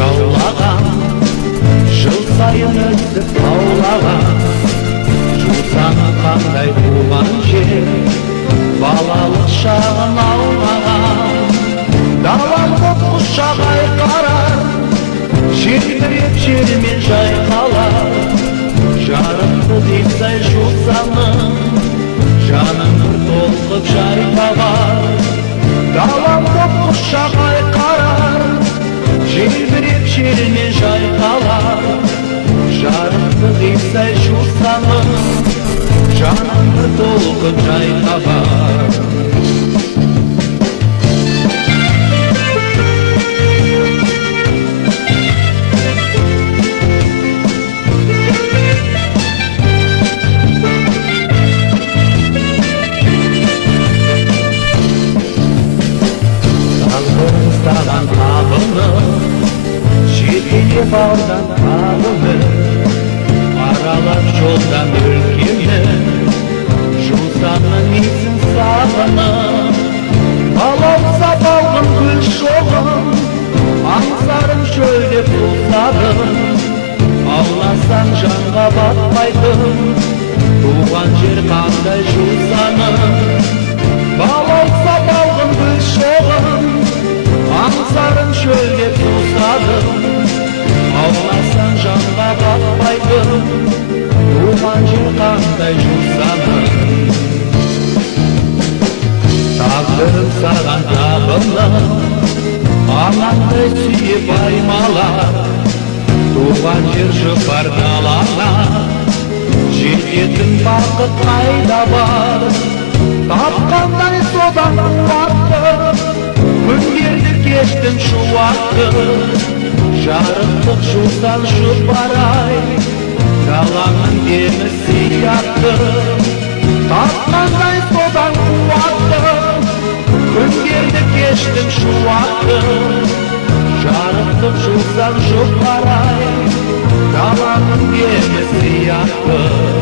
жаулаған, жыл сайын өсіп лаулаған, жусаны қандай туған жер, балалық шағын алмаған. Далам боп құшақ айқарар, желбіреп желмен жайқалар, жарықты демсай жусаның, жаным бір толқып жайпалар. Далам боп құшақ айқарар, желбіреп желмен жайқалар, жарықты демсай жусаның, жаным бір толқып жайпалар. Саған табынып, жетелеп алдан табынып, аралап жолдан өлкемнің, жусанның исін сағынып. Балауса балғын гүл шоғын, аңсарым шөлдеп тұлсадым, ауласаң жанға батпайтын, туған жер қандай жусаным. Балауса балғын гүл шоғын, аңсарым шөлдеп тұлсадым, ауласаң жанға батпайтын, туған жер қандай жусаным. Тағдырым саған табынып, анаңдай сүйіп аймалар, туған жер жұпар далаңа, жететін бақыт қайда бар. Тапқандай содан қуатты, күндерді кештім шуақты, жарықтық жусан жұпар-ай, далаңның демі сиятты. Тапқандай содан қуатты, күндерді кештім шуақты, жарықтық жусан жұпар-ай, далаңның демі сиятты.